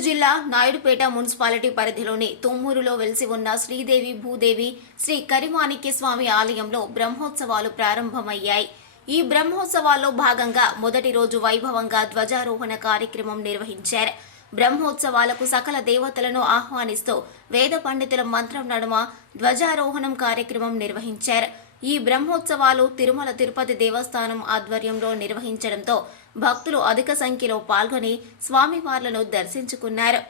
గుంటూరు జిల్లా నాయుడుపేట మున్సిపాలిటీ పరిధిలోని తుమ్మూరులో వెలిసి ఉన్న శ్రీదేవి భూదేవి శ్రీ కరిమాణిక్య స్వామి ఆలయంలో బ్రహ్మోత్సవాలు ప్రారంభమయ్యాయి. ఈ బ్రహ్మోత్సవాల్లో భాగంగా మొదటి రోజు వైభవంగా ధ్వజారోహణ కార్యక్రమం నిర్వహించారు. బ్రహ్మోత్సవాలకు సకల దేవతలను ఆహ్వానిస్తూ వేద పండితుల మంత్రం నడుమ ధ్వజారోహణం కార్యక్రమం నిర్వహించారు. ఈ బ్రహ్మోత్సవాలు తిరుమల తిరుపతి దేవస్థానం ఆధ్వర్యంలో నిర్వహించడంతో భక్తులు అధిక సంఖ్యలో పాల్గొని స్వామివార్లను దర్శించుకున్నారు.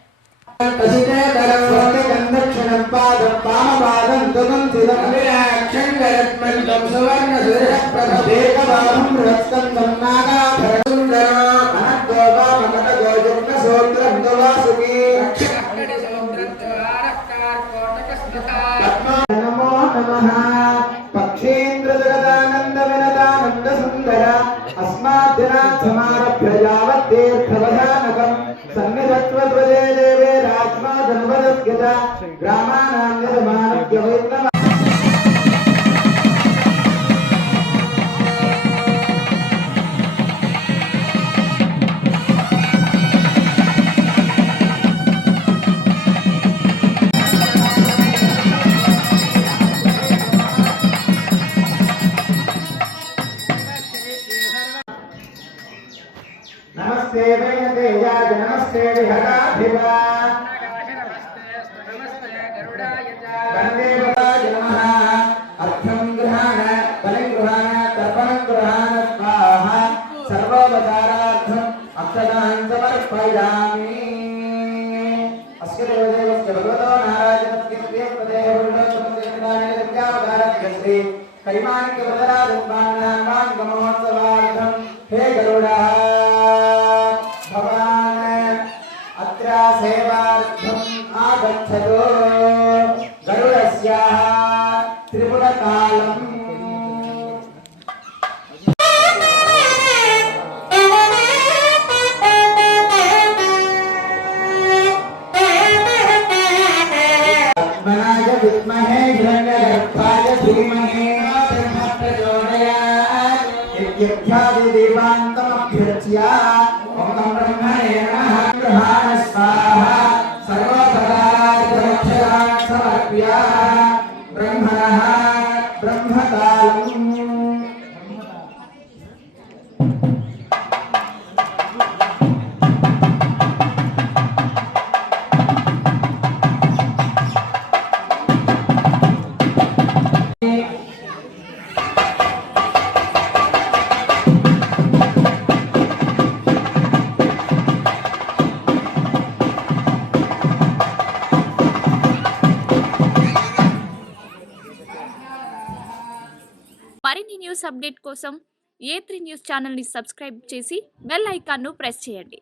समारभ्य यावत्तीर्थवधानकं सन्निधत्वध्वजे देवे राज्मा धनवदस्यता ग्रामाणां यजमानस्य वैष्णव नमस्ते वैनते याज नमस्ते विहगाधिपा वन्दे भवाय नमः अर्थं गृहाण बलिं गृहाण तर्पणं गृहाण स्वाहा सर्वोपचारार्थम् अक्षतां समर्पयामि अस्य देवदेवस्य भगवतो नारायणस्य प्रियपदेः वरुणोत्तमदेवतानि विद्यावतारस्य श्री करिमाणिक्य वरदानपाणान् महोत्सवार्थं हे गरुडः सेवार्थम् आगच्छतु गरुडस्याः त्रिपुरकालम् पद्मनाय विद्महे हिरण्यगर्भाय धीमहि तन्नः प्रचोदयात् इत्यभ्यादिदेवान्तमभ्यर्च्य ॐ ब्रह्मणे नमः गृहाण स्वाहा सर्वोपचारार्थमक्षरान् समर्प्य ब्रह्मणः ब्रह्मकालम् మరిన్ని న్యూస్ అప్డేట్ కోసం A3 న్యూస్ ఛానల్ని సబ్స్క్రైబ్ చేసి బెల్ ఐకాన్ను ప్రెస్ చేయండి.